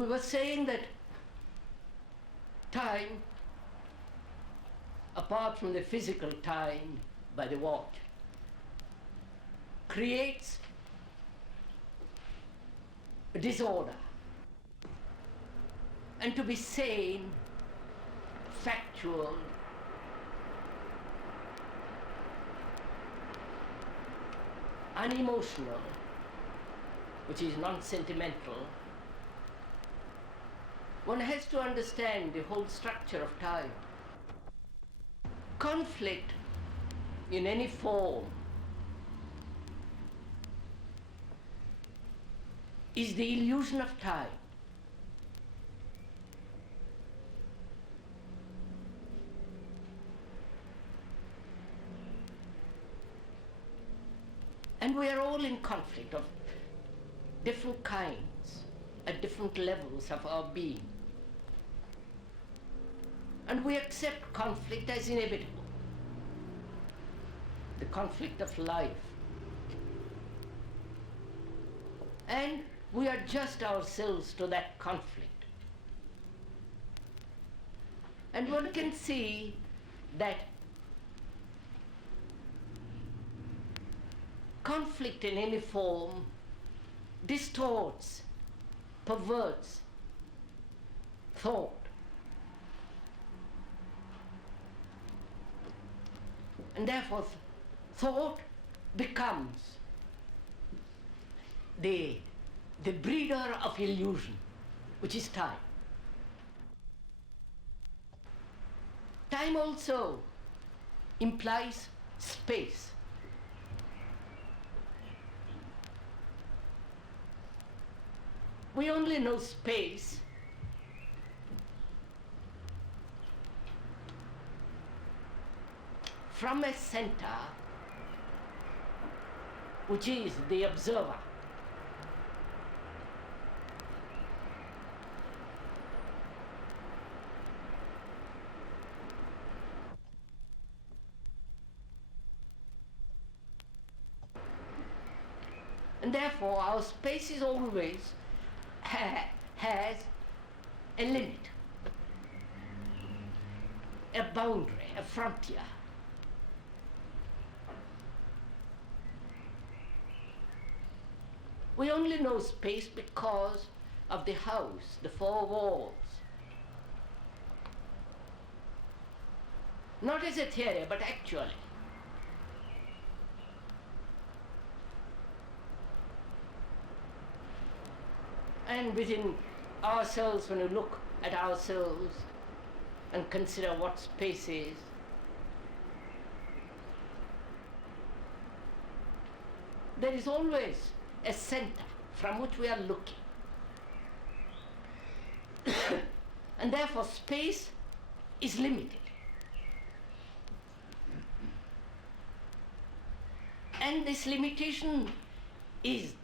We were saying that time, apart from the physical time by the watch, creates a disorder. And to be sane, factual, unemotional, which is non-sentimental, one has to understand the whole structure of time. Conflict in any form is the illusion of time. And we are all in conflict of different kinds, at different levels of our being. And we accept conflict as inevitable. The conflict of life. And we adjust ourselves to that conflict. And one can see that conflict in any form distorts, perverts thought. And therefore thought becomes the breeder of illusion, which is time. Time also implies space. We only know space from a center, which is the observer. And therefore our space is always has a limit, a boundary, a frontier. We only know space because of the house, the four walls. Not as a theory, but actually. And within ourselves, when we look at ourselves and consider what space is, there is always a center from which we are looking. And therefore space is limited. And this limitation is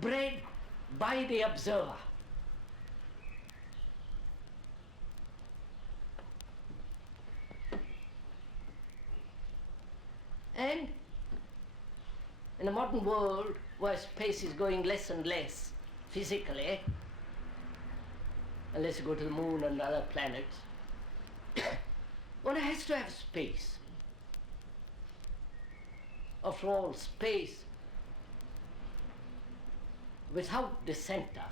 bred by the observer. And in a modern world where space is going less and less physically, unless you go to the moon and other planets, one has to have space. After all, space without the center,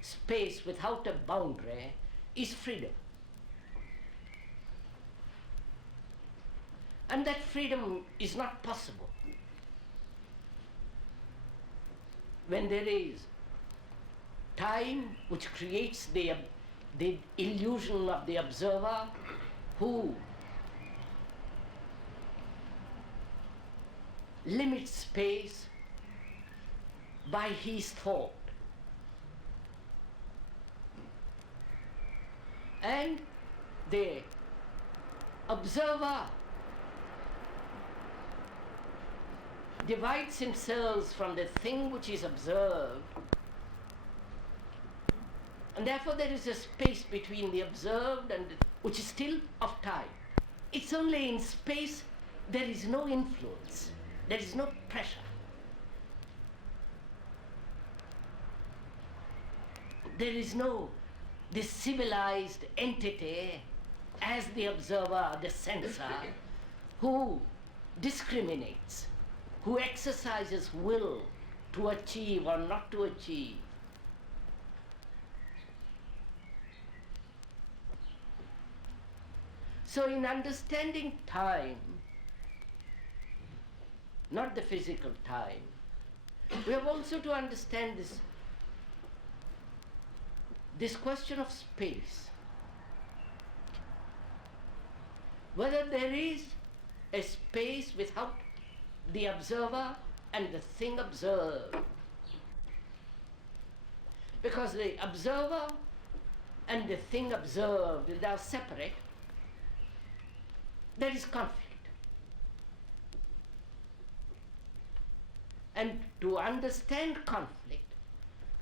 space without a boundary, is freedom. And that freedom is not possible when there is time which creates the illusion of the observer who limits space by his thought. And the observer divides himself from the thing which is observed, and therefore there is a space between the observed and which is still of time. It's only in space there is no influence, there is no pressure. There is no this civilized entity as the observer, the censor, who discriminates, who exercises will to achieve or not to achieve. So in understanding time, not the physical time, we have also to understand this question of space. Whether there is a space without the observer and the thing observed. Because the observer and the thing observed, they are separate, there is conflict. And to understand conflict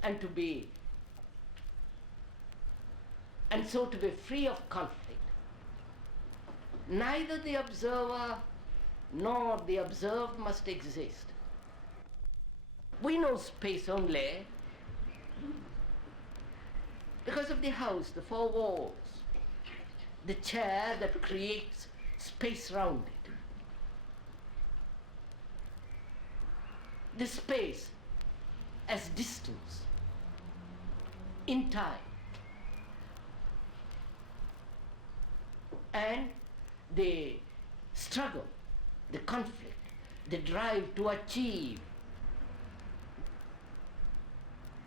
and to be free of conflict, neither the observer nor the observed must exist. We know space only because of the house, the four walls, the chair that creates space round it. The space as distance in time. And the struggle, the conflict, the drive to achieve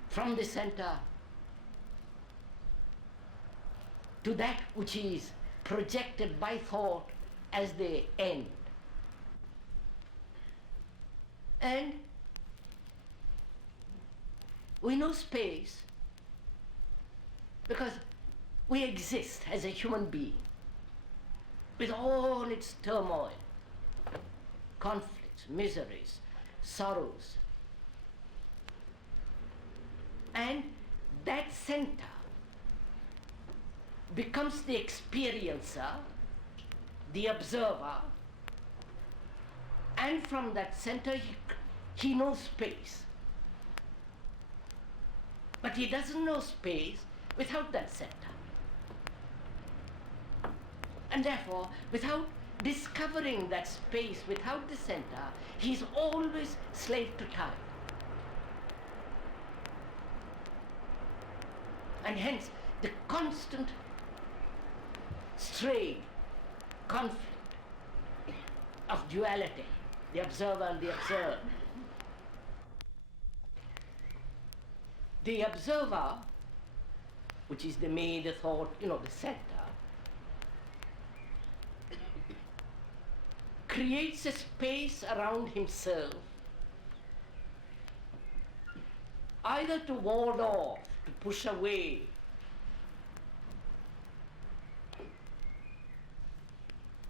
from the center to that which is projected by thought as the end. And we know space because we exist as a human being with all its turmoil, conflicts, miseries, sorrows. And that center becomes the experiencer, the observer, and from that center he knows space. But he doesn't know space without that center. And therefore, without discovering that space, without the center, he's always slave to time. And hence, the constant strain, conflict of duality, the observer and the observed. The observer, which is the me, the thought, the center, creates a space around himself, either to ward off, to push away,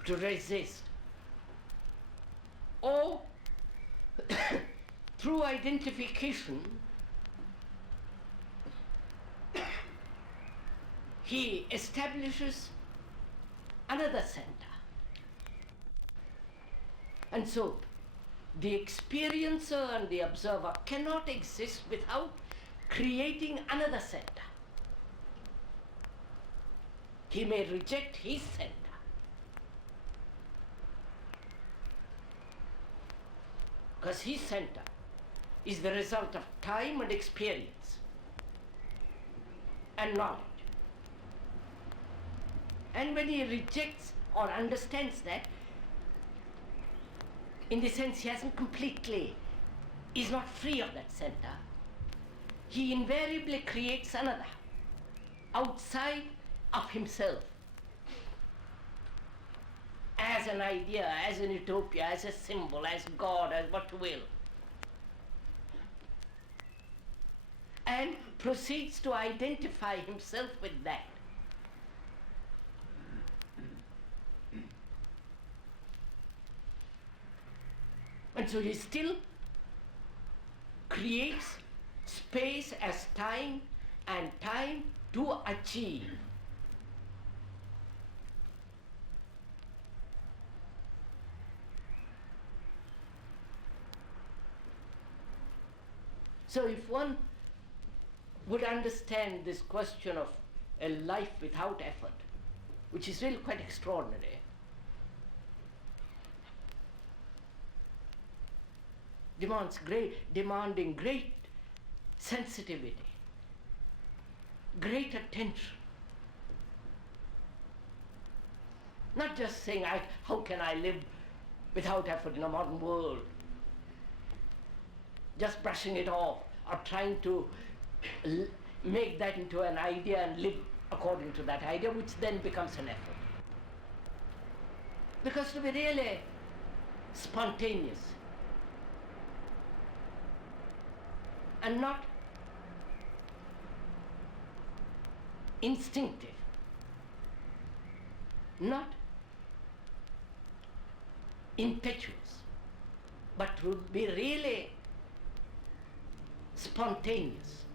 to resist, or through identification, he establishes another center. And so, the experiencer and the observer cannot exist without creating another center. He may reject his center. Because his center is the result of time and experience and knowledge. And when he rejects or understands that, in the sense he hasn't completely, is not free of that center, he invariably creates another, outside of himself, as an idea, as an utopia, as a symbol, as God, as what you will. And proceeds to identify himself with that. And so he still creates space as time and time to achieve. So if one would understand this question of a life without effort, which is really quite extraordinary, demanding great sensitivity, great attention. Not just saying, how can I live without effort in a modern world? Just brushing it off or trying to make that into an idea and live according to that idea, which then becomes an effort. Because to be really spontaneous and not instinctive, not impetuous, but would be really spontaneous.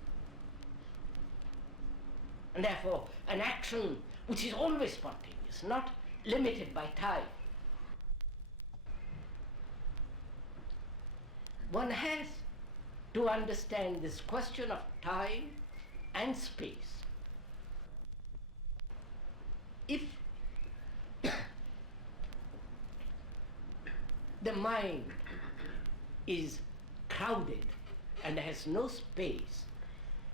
And therefore, an action which is always spontaneous, not limited by time. One has to understand this question of time and space. If the mind is crowded and has no space,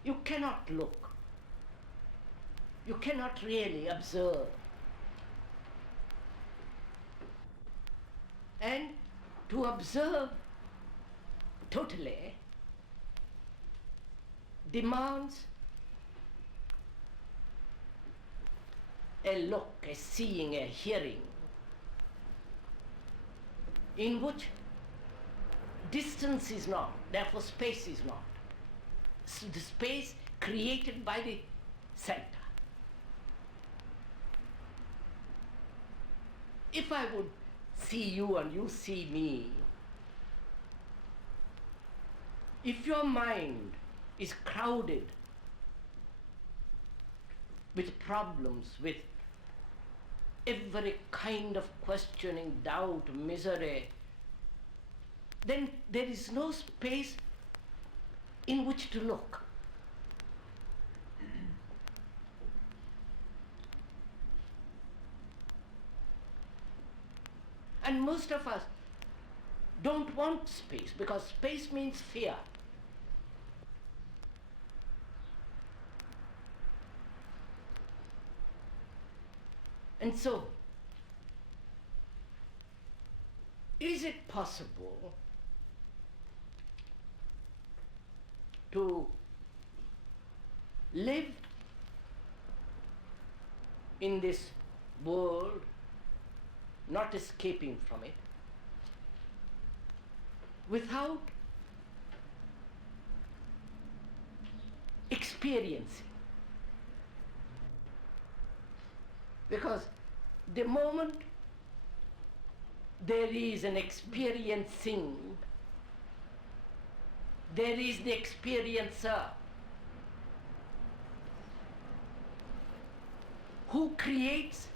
you cannot look. You cannot really observe. And to observe totally demands a look, a seeing, a hearing, in which distance is not, therefore space is not. So the space created by the center. If I would see you and you see me, if your mind is crowded with problems, with every kind of questioning, doubt, misery, then there is no space in which to look. And most of us don't want space, because space means fear. And so, is it possible to live in this world, not escaping from it, without experiencing? Because the moment there is an experiencing, there is the experiencer who creates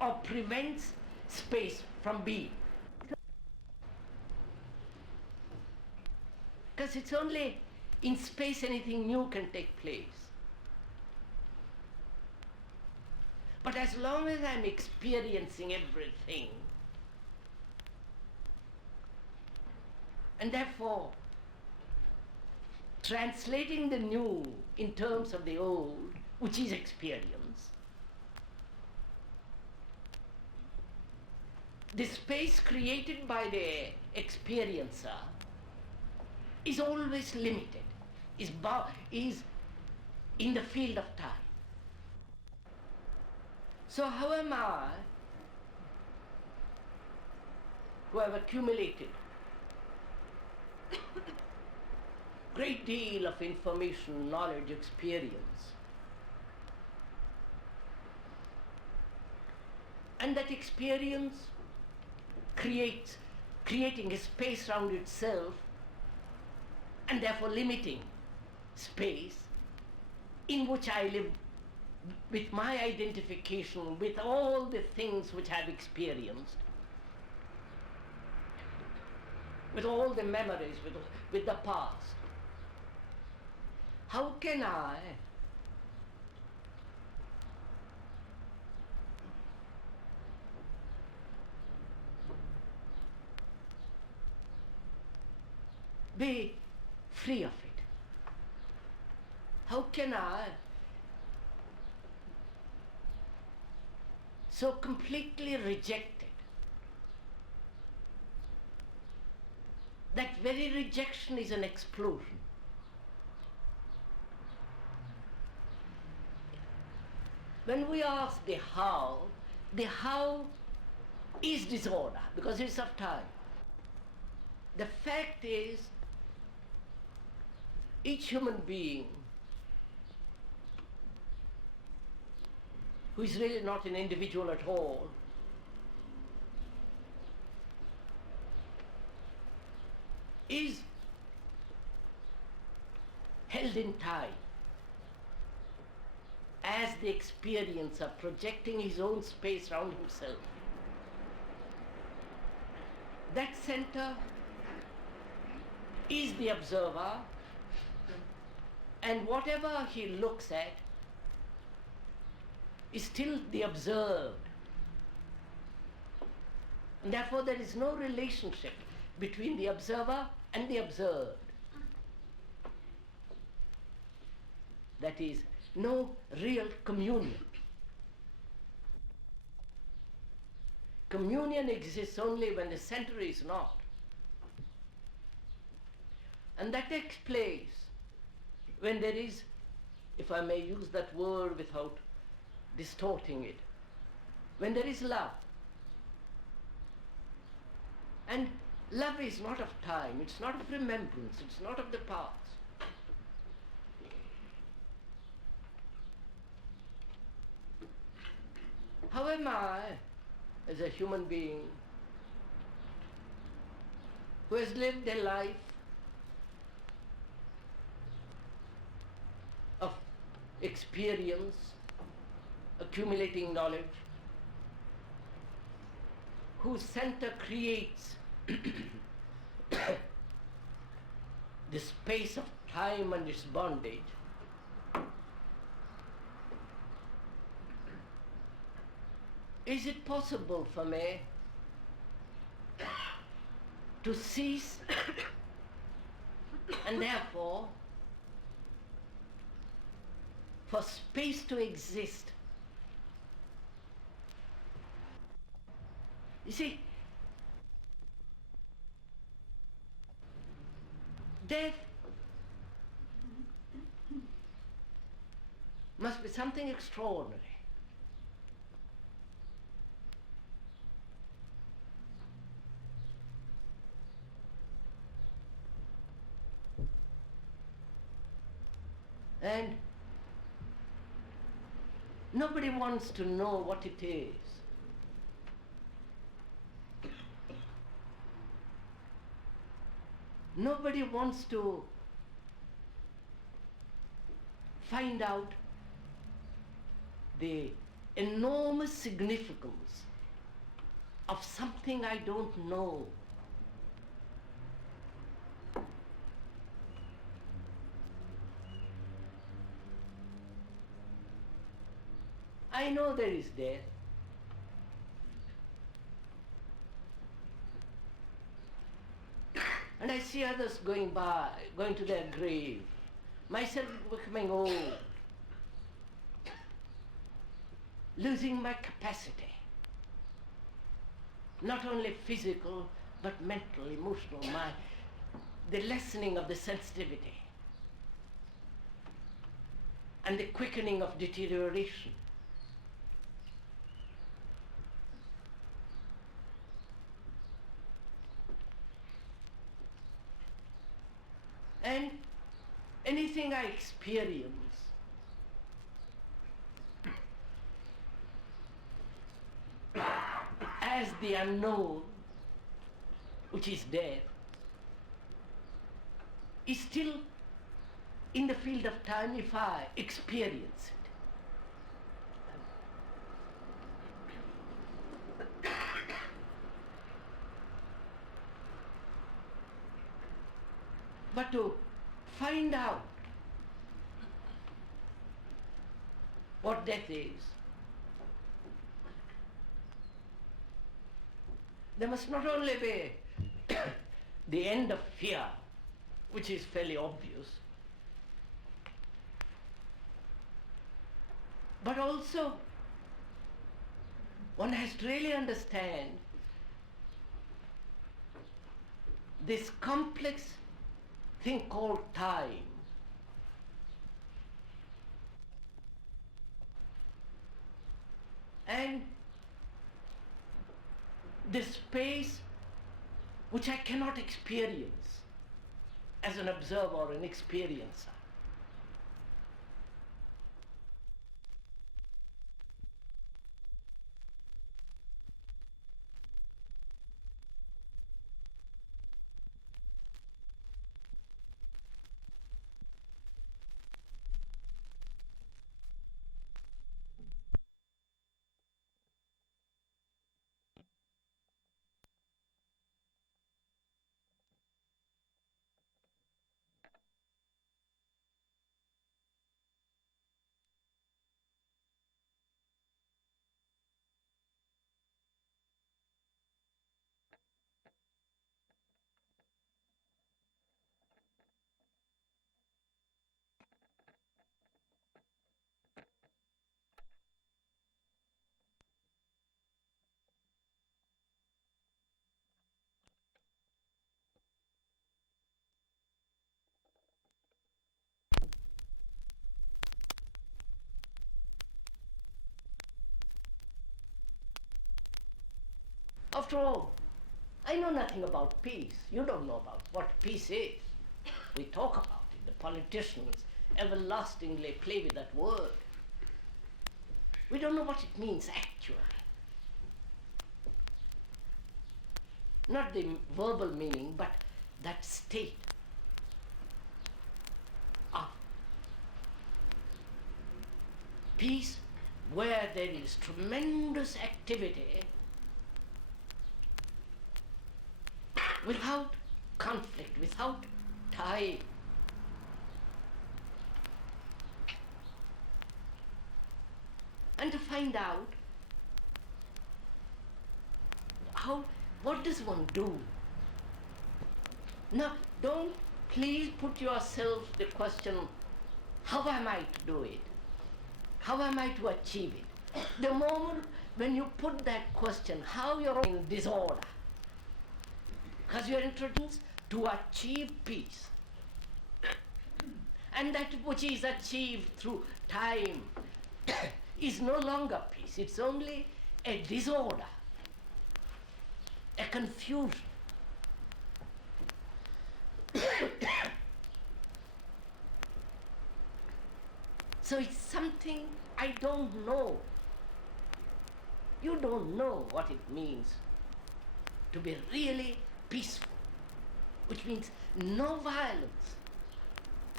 or prevents space from being. Because it's only in space anything new can take place. But as long as I'm experiencing everything, and therefore translating the new in terms of the old, which is experience, the space created by the experiencer is always limited, is in the field of time. So how am I, who have accumulated great deal of information, knowledge, experience, and that experience creating a space around itself, and therefore limiting space in which I live with my identification with all the things which I've experienced, with all the memories, with the past. How can I be free of it? How can I so completely reject it? That very rejection is an explosion. When we ask the how is disorder because it's of time. The fact is, each human being who is really not an individual at all is held in time as the experience of projecting his own space around himself. That center is the observer, and whatever he looks at is still the observed. And therefore there is no relationship between the observer and the observed. That is, no real communion. Communion exists only when the center is not. And that takes place when there is, if I may use that word without distorting it, when there is love. And love is not of time, it's not of remembrance, it's not of the past. How am I, as a human being, who has lived a life of experience, accumulating knowledge, whose center creates the space of time and its bondage, is it possible for me to cease and therefore for space to exist? You see, death must be something extraordinary. And nobody wants to know what it is. Nobody wants to find out the enormous significance of something I don't know. I know there is death. And I see others going by, going to their grave, myself becoming old, losing my capacity, not only physical, but mental, emotional, the lessening of the sensitivity and the quickening of deterioration. And anything I experience as the unknown, which is death, is still in the field of time if I experience it. But to find out what death is, there must not only be the end of fear, which is fairly obvious, but also one has to really understand this complex thing called time. And the space which I cannot experience as an observer or an experiencer. After all, I know nothing about peace. You don't know about what peace is. We talk about it. The politicians everlastingly play with that word. We don't know what it means actually. Not the verbal meaning, but that state of peace where there is tremendous activity without conflict, without time. And to find out what does one do? Now, don't please put yourself the question, how am I to do it? How am I to achieve it? The moment when you put that question, how you're in disorder, because you're introduced to achieve peace. And that which is achieved through time is no longer peace. It's only a disorder, a confusion. So it's something I don't know. You don't know what it means to be really peaceful, which means no violence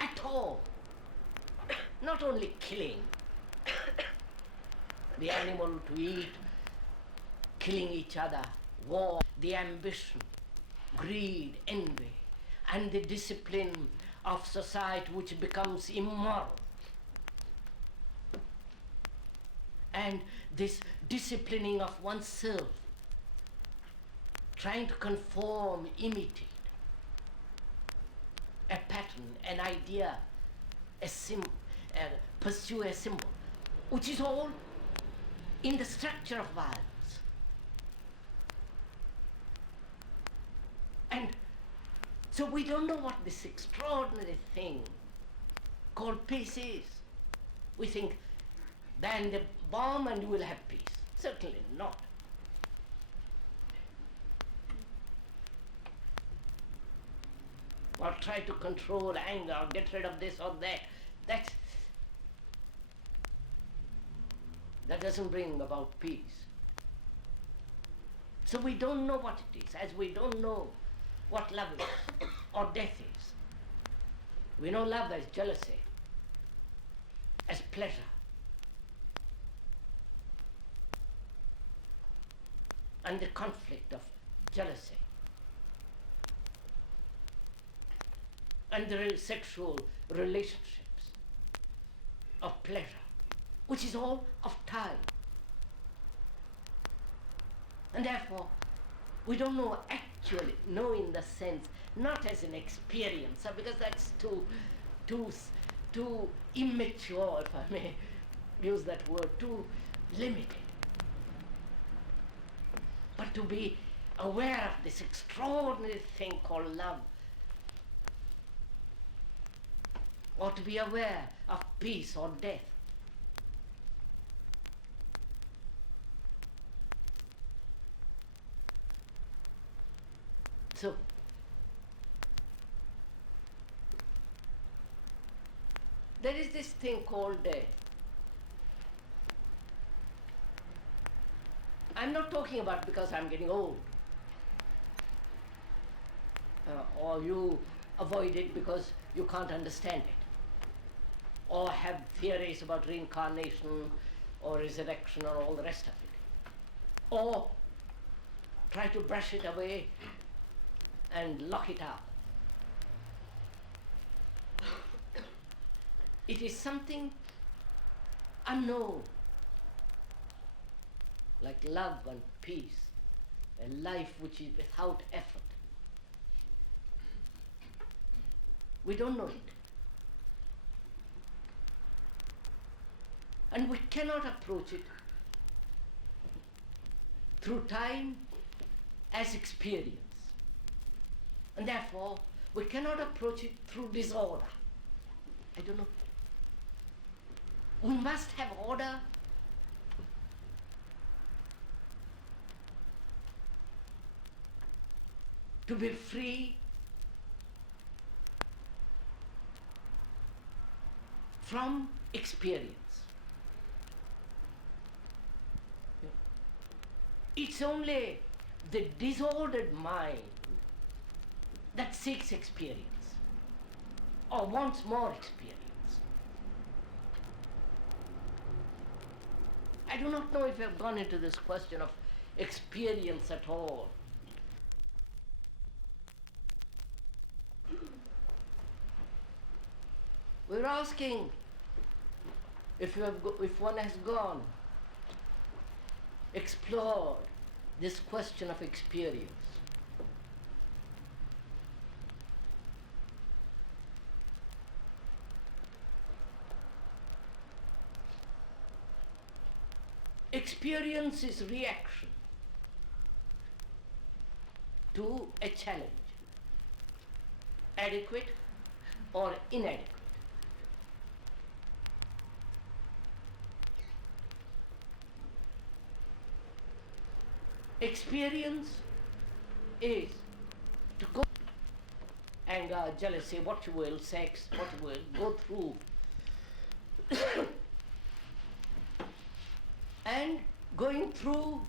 at all. Not only killing the animal to eat, killing each other, war, the ambition, greed, envy, and the discipline of society which becomes immoral. And this disciplining of oneself, trying to conform, imitate a pattern, an idea, pursue a symbol, which is all in the structure of violence. And so we don't know what this extraordinary thing called peace is. We think, ban the bomb and you will have peace. Certainly not. Or try to control anger, or get rid of this or that. That doesn't bring about peace. So we don't know what it is, as we don't know what love is or death is. We know love as jealousy, as pleasure. And the conflict of jealousy. And the sexual relationships of pleasure. which is all of time. And therefore, we don't know actually, know in the sense, not as an experiencer, because that's too immature, if I may use that word, too limited. But to be aware of this extraordinary thing called love, or to be aware of peace or death. So, there is this thing called death. I'm not talking about because I'm getting old, or you avoid it because you can't understand it, or have theories about reincarnation or resurrection or all the rest of it, or try to brush it away and lock it up. It is something unknown, like love and peace, a life which is without effort. We don't know it. And we cannot approach it through time as experience. And therefore, we cannot approach it through disorder. I don't know. We must have order. To be free from experience. It's only the disordered mind that seeks experience or wants more experience. I do not know if I've gone into this question of experience at all. We're asking if one has gone, explored this question of experience. Experience is reaction to a challenge, adequate or inadequate. Experience is to go, anger, jealousy, what you will, sex, what you will, go through. And going through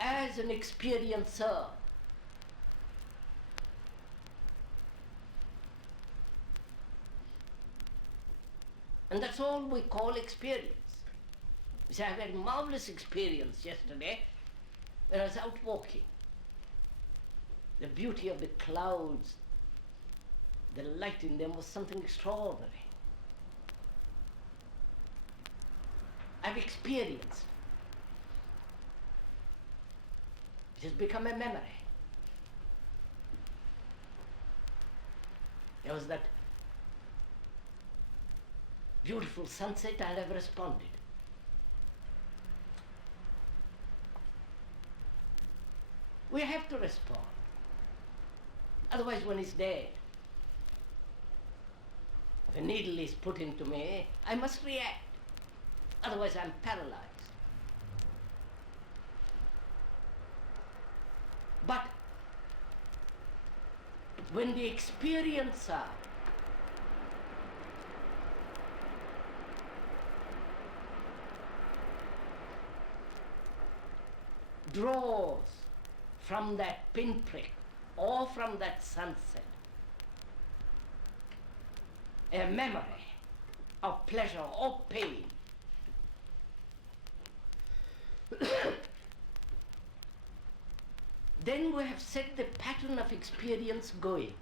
as an experiencer. And that's all we call experience. You see, I had a marvelous experience yesterday when I was out walking. The beauty of the clouds, the light in them was something extraordinary. I've experienced. It has become a memory. There was that beautiful sunset, I never responded. We have to respond. Otherwise one is dead. If a needle is put into me, I must react. Otherwise I'm paralyzed. But when the experiencer draws from that pinprick or from that sunset a memory of pleasure or pain, then we have set the pattern of experience going.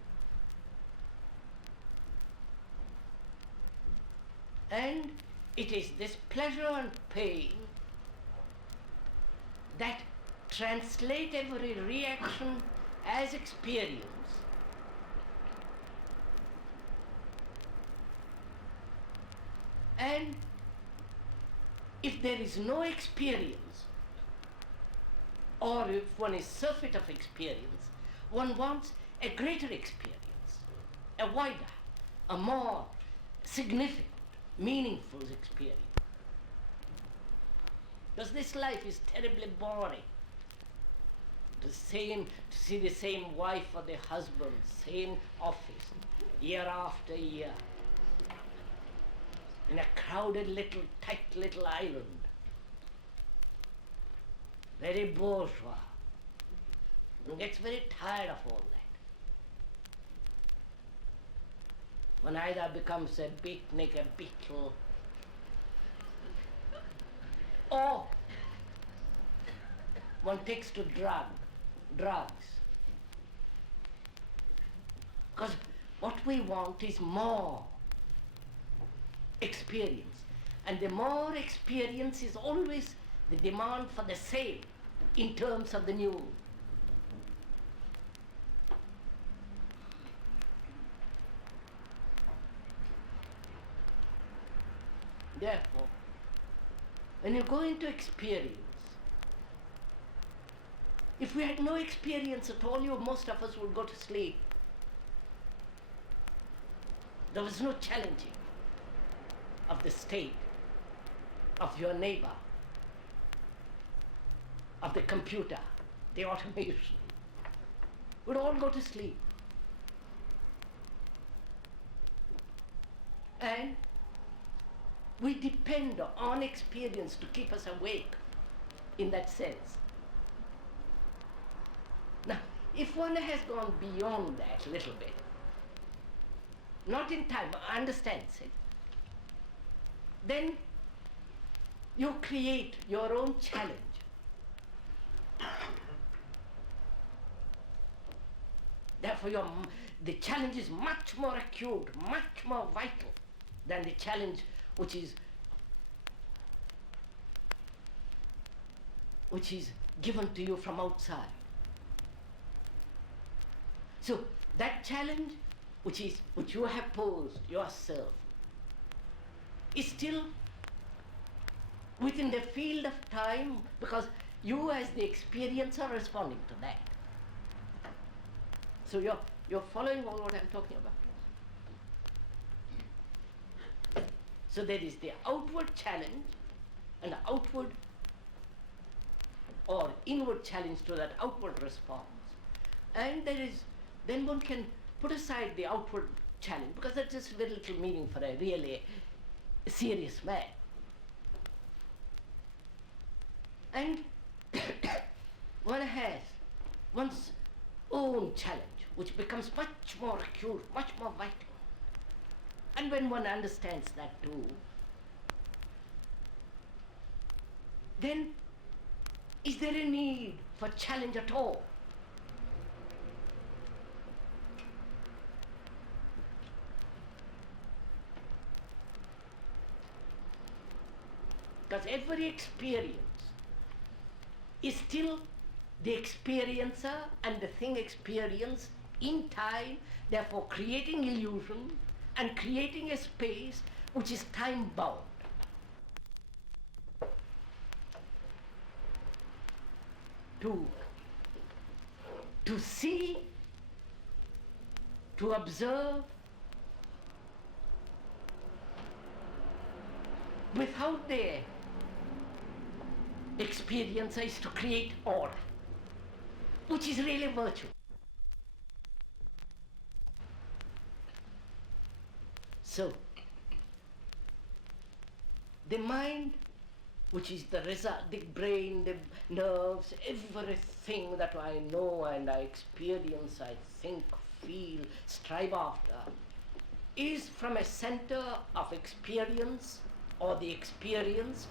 And it is this pleasure and pain that translate every reaction as experience, and if there is no experience, or if one is surfeit of experience, one wants a greater experience, a wider, a more significant, meaningful experience. Because this life is terribly boring. To see the same wife or the husband, same office, year after year, in a crowded little, tight little island. Very bourgeois. One gets very tired of all that. One either becomes a beatnik, a beetle, or one takes to drugs. Because what we want is more experience. And the more experience is always the demand for the same in terms of the new. Therefore, when you go into experience, if we had no experience at all, most of us would go to sleep. There was no challenging of the state, of your neighbor, of the computer, the automation. We'd all go to sleep. And we depend on experience to keep us awake in that sense. Now, if one has gone beyond that a little bit, not in time, understands it, then you create your own challenge. Therefore, the challenge is much more acute, much more vital than the challenge which is given to you from outside. So that challenge which you have posed yourself is still within the field of time, because you as the experiencer are responding to that. So you're following all what I'm talking about. So there is the outward challenge and the outward or inward challenge to that outward response. And then one can put aside the outward challenge, because that's just very little meaning for a really serious man. And one has one's own challenge, which becomes much more acute, much more vital. And when one understands that too, then is there a need for challenge at all? Because every experience is still the experiencer and the thing experienced in time, therefore creating illusion and creating a space which is time bound. To see, to observe, without the experiencer is to create order, which is really virtue. So, the mind, which is the result, the brain, the nerves, everything that I know and I experience, I think, feel, strive after, is from a center of experience or the experienced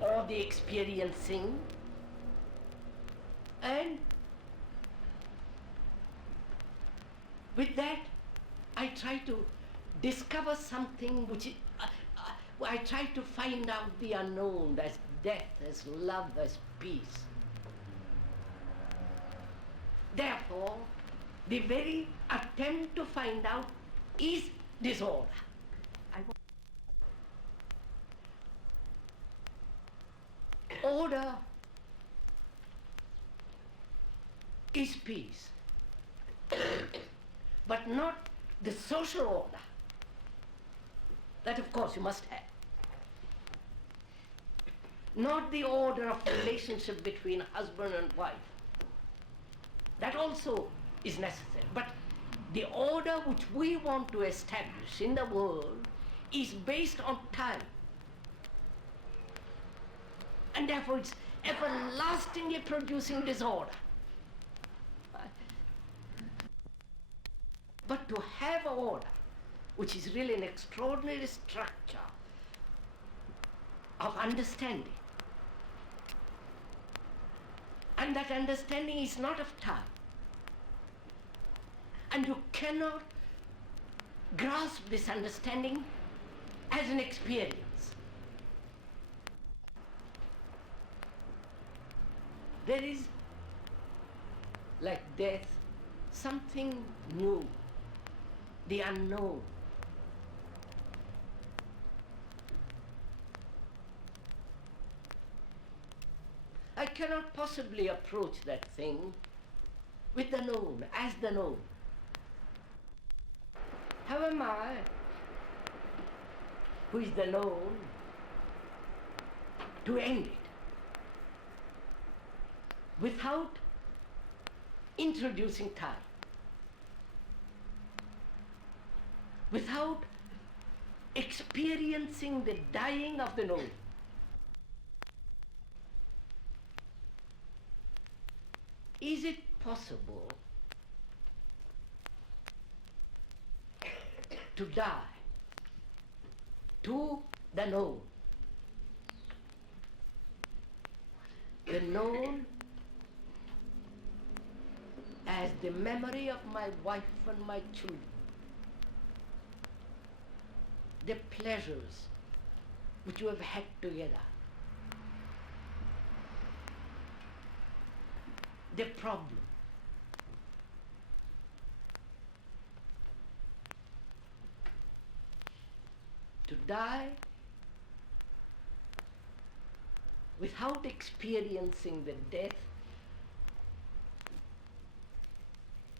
or the experiencing, and with that I try to discover something which I try to find out the unknown as death, as love, as peace. Therefore, the very attempt to find out is disorder. Order is peace, but not the social order. That, of course, you must have. Not the order of relationship between husband and wife. That also is necessary. But the order which we want to establish in the world is based on time. And therefore it's everlastingly producing disorder. But to have an order, which is really an extraordinary structure of understanding, and that understanding is not of time, and you cannot grasp this understanding as an experience. There is, like death, something new, the unknown. I cannot possibly approach that thing with the known, as the known. How am I, who is the known, to end it without introducing time, without experiencing the dying of the known? Is it possible to die to the known? The known as the memory of my wife and my children, the pleasures which you have had together, the problem. To die without experiencing the death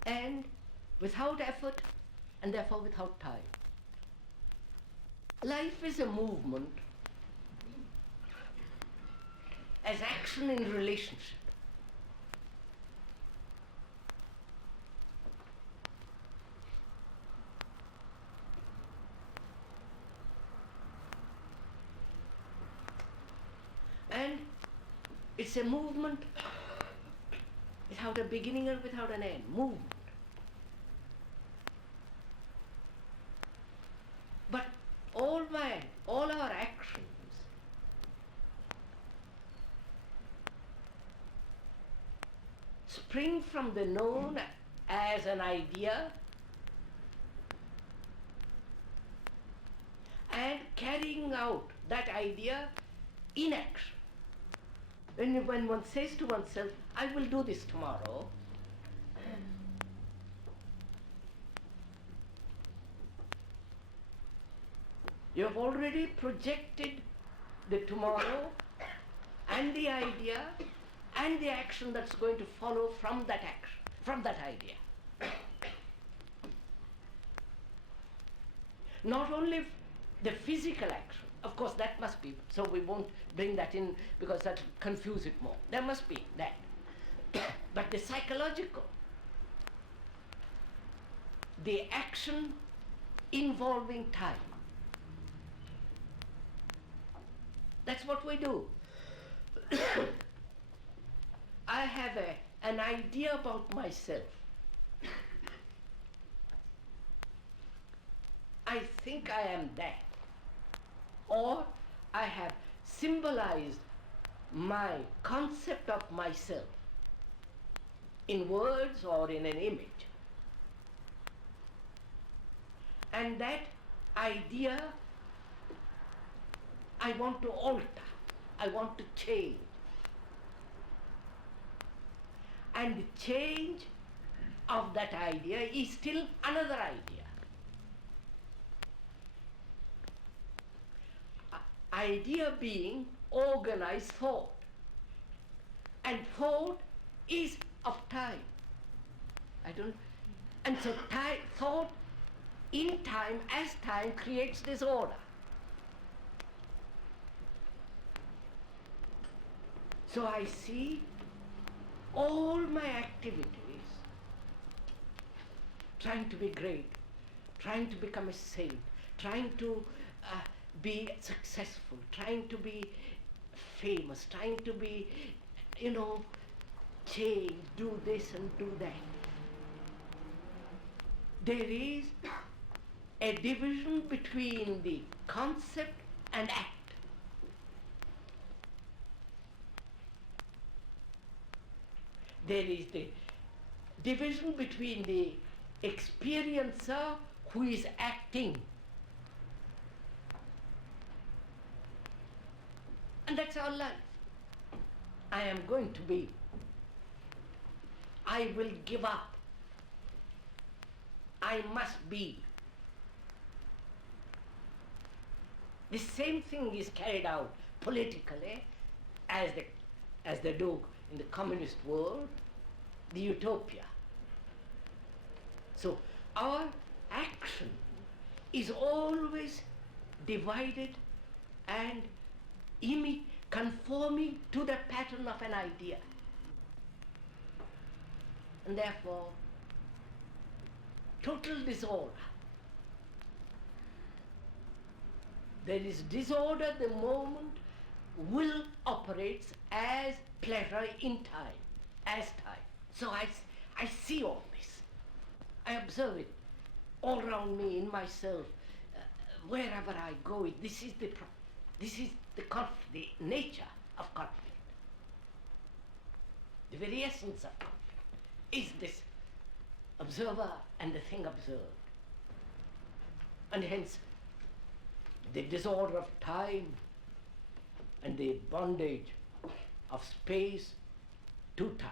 and without effort and therefore without time. Life is a movement as action in relationship. And it's a movement without a beginning and without an end. Movement. But all our actions spring from the known as an idea and carrying out that idea in action. When one says to oneself, I will do this tomorrow, you have already projected the tomorrow and the idea and the action that's going to follow from that action, from that idea. Not only the physical action, of course that must be, so we won't bring that in because that will confuse it more. There must be that. But the psychological, the action involving time. That's what we do. I have an idea about myself. I think I am that. Or I have symbolized my concept of myself in words or in an image. And that idea I want to alter, I want to change. And the change of that idea is still another idea. Idea being organized thought. And thought is of time. And so thought in time, as time creates disorder. So I see all my activities trying to be great, trying to become a saint, trying to be successful, trying to be famous, trying to be, change, do this and do that. There is a division between the concept and act. There is the division between the experiencer who is acting. And that's our life. I am going to be. I will give up. I must be. The same thing is carried out politically as they do in the communist world, the utopia. So our action is always divided and conforming to the pattern of an idea. And therefore, total disorder. There is disorder the moment will operates as pleasure in time, as time. So I see all this. I observe it all around me, in myself, wherever I go. This is the conflict, the nature of conflict. The very essence of conflict is this observer and the thing observed. And hence, the disorder of time and the bondage of space to time.